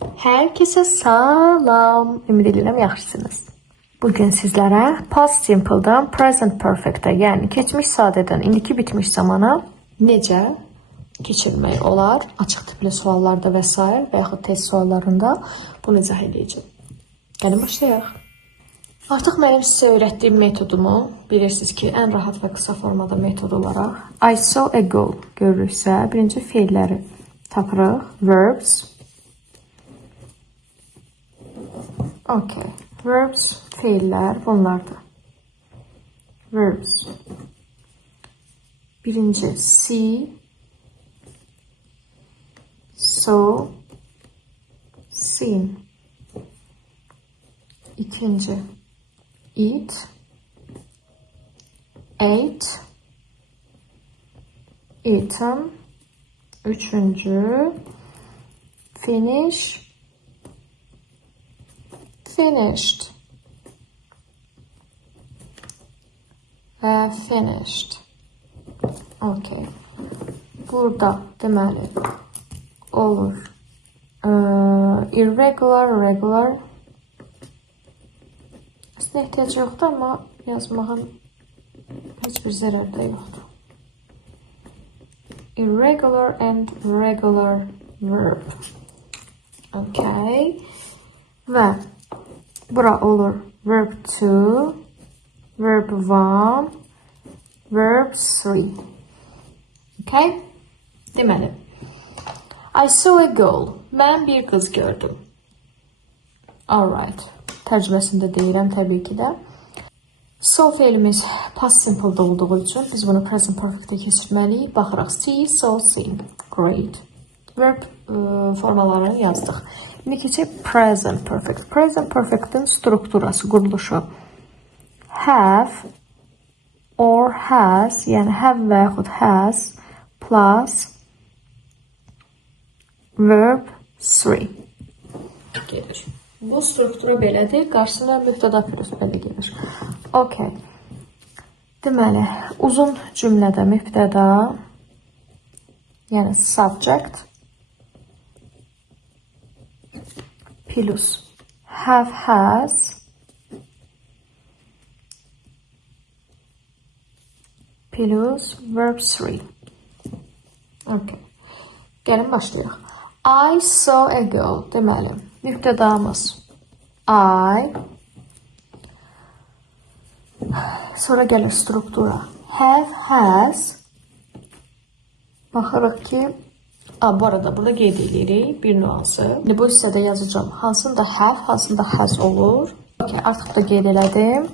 Herkese salam. Ümid edirəm yaxşısınız. Bugün sizlərə past simple'dan present perfect'e, yəni keçmiş sadədən indiki bitmiş zamana necə keçirmək olar? Açıq tipli suallarda və s. və yaxud test suallarında bunu izah edəcəm. Gəlin başlayaq. Artıq mənim sizə öyrətdiyim metodumu bilirsiniz ki, ən rahat və qısa formada metod olaraq I saw a goal görürüksə, birinci feilləri tapırıq. Verbs. Okay. Verbs, feiller bunlardır. Verbs. Birinci see, saw, seen. İkinci eat, ate, eaten. Üçüncü finish, finished və finished. Okay. Burada deməli olur irregular, regular. Aslında ehtiyac yoxdur, amma yazmağın heç bir zərəri də yoxdur. Irregular and regular verb. Okay. Və bura olur verb 2, verb 1, verb 3. Okay? Deməli, I saw a girl. Mən bir qız gördüm. Alright. Tərcüməsində deyirəm təbii ki də. So feilimiz past simple'da olduğu üçün biz bunu present perfect'e keçirməliyik. Baxıraq see, saw, seen. Great. Verb formalarını yazdıq. İndi keçək present perfect. Present perfect'in strukturası, quruluşu. Have or has, yəni have və yaxud has plus verb 3 gelir. Bu struktura belədir. Qarşısına mübtəda plus belə gelir. Okay. Deməli, uzun cümlədə mübtəda, yəni subject plus have, has plus verb 3. Okay. Gəlin başlayaq. I saw a girl. Deməli, mübtədamız I. Sonra gəlir struktura. Have, has. Baxırıq ki, bu arada burada qeyd edirik bir nüansı. Bu hissədə yazacağım. Hansında have, hansında has olur. Okay, artıq da qeyd elədim.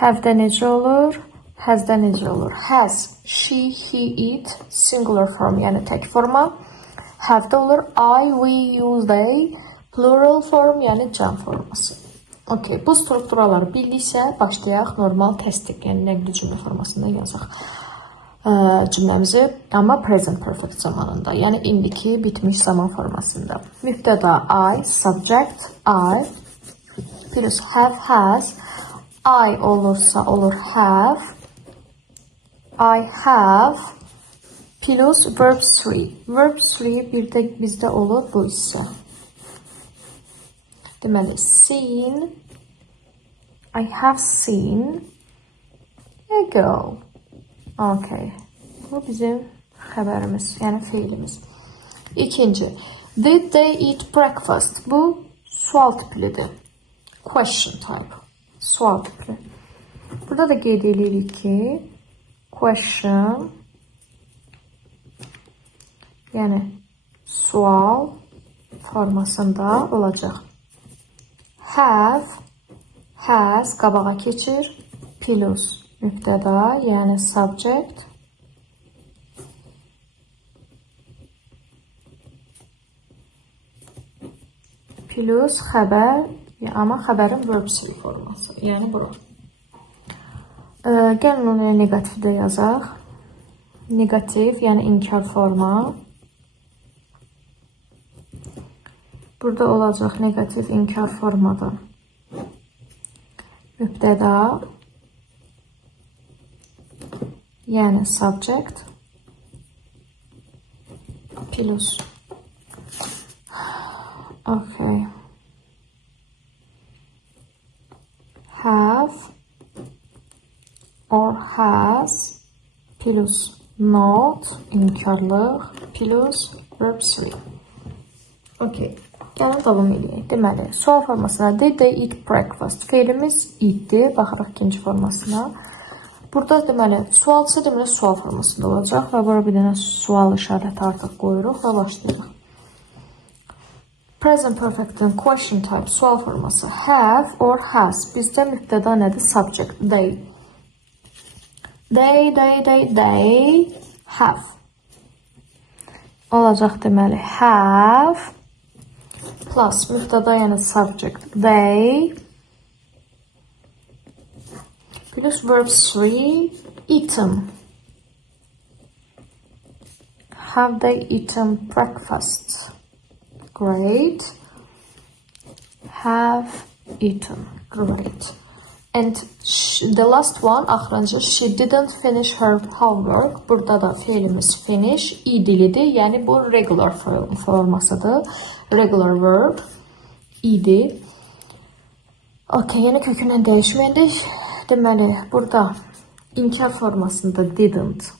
Have-də necə olur? Has-də necə olur? Has, she, he, it, singular form, yəni tək forma. Have-də olur I, we, you, they, plural form, yəni cəm forması. Okay, bu strukturaları bildiksə, başlayaq normal təsdiq, yəni nəqli cümlə formasında yazaq cümləmizi, amma present perfect zamanında, yəni indiki bitmiş zaman formasında. Mübtəda I, subject I, plus have, has, I olursa olur have, I have, plus verb 3. Verb 3 bir də bizdə olur bu hissə. Deməli, seen, I have seen a girl. Okay. Bu bizim xəbərimiz, yəni feilimiz. İkinci, did they eat breakfast? Bu sual tiplidir. Question type. Sual tipli. Burada da qeyd edirik ki, question, yəni sual formasında olacaq. Have, has qabağa keçir, plus mübtəda, yəni subject, plus xəbər, amma xəbərin verb 3 forması, yəni bura. Gəlin onu negativdə yazaq. Negativ, yəni inkar forma. Burada olacaq negativ inkar formada. Mübtəda, yəni subject plus Okay. Have or has plus not inkarlıq plus verb 3. Okay. Gəlin davam edək. Deməli, sual formasına did they eat breakfast? Feilimiz eat'dir. Baxırıq ikinci formasına. Burada deməli, sualsa deməli sual formasında olacaq və bura bir dənə sual işarəti artıq qoyuruq və başlayırıq. Present perfect'in question type sual forması have or has. Bizdə mübtəda nədir? Subject. They. They have. Olacaq deməli have plus mübtəda yəni subject. They plus verb 3 eaten. Have they eaten breakfast? Great. Have eaten. Great. And the last one, axırıncı, she didn't finish her homework. Burada da feilimiz finish, i dilidir. Yəni bu regular formasıdır. Regular verb, i'dir. Okay, yəni kökündən dəyişməydik. Deməli, burada inkar formasında didn't.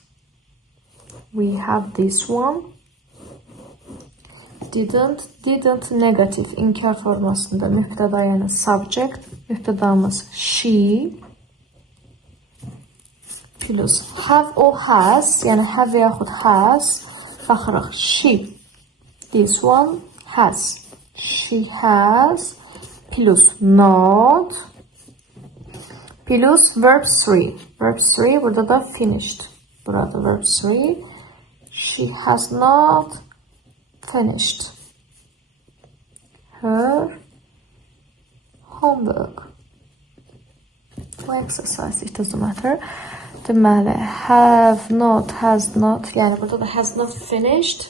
We have this one. Didn't negative inkar formasında mübtəda yəni subject. Mübtədamız she. Plus have or has, yəni have yaxud has. Baxırıq she. This one has. She has. Plus not. Plus verb 3. Verb 3 burada da finished. Burada verb 3. She has not finished her homework. Bu exercise, it doesn't matter. Deməli, have not, has not. Yəni burada da has not finished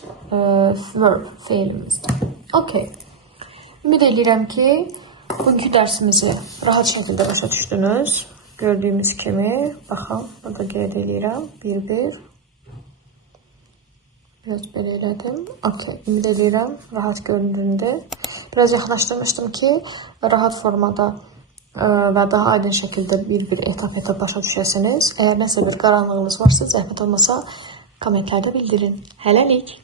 verb feilimizdir. Okay. Ümid edirəm ki, bugünkü dərsimizi rahat şəkildə başa düşdünüz. Gördüyümüz kimi, baxın, burada qeyd edirəm. Bir. Biraz belə elədim. Okay, ümid edirəm, rahat göründüyündə. Biraz yaxınlaşdırmışdım ki, rahat formada və daha aydın şəkildə bir etap başa düşəsiniz. Əgər nəsə bir qaranlığınız varsa, zəhmət olmasa kommentlərdə bildirin. Hələlik.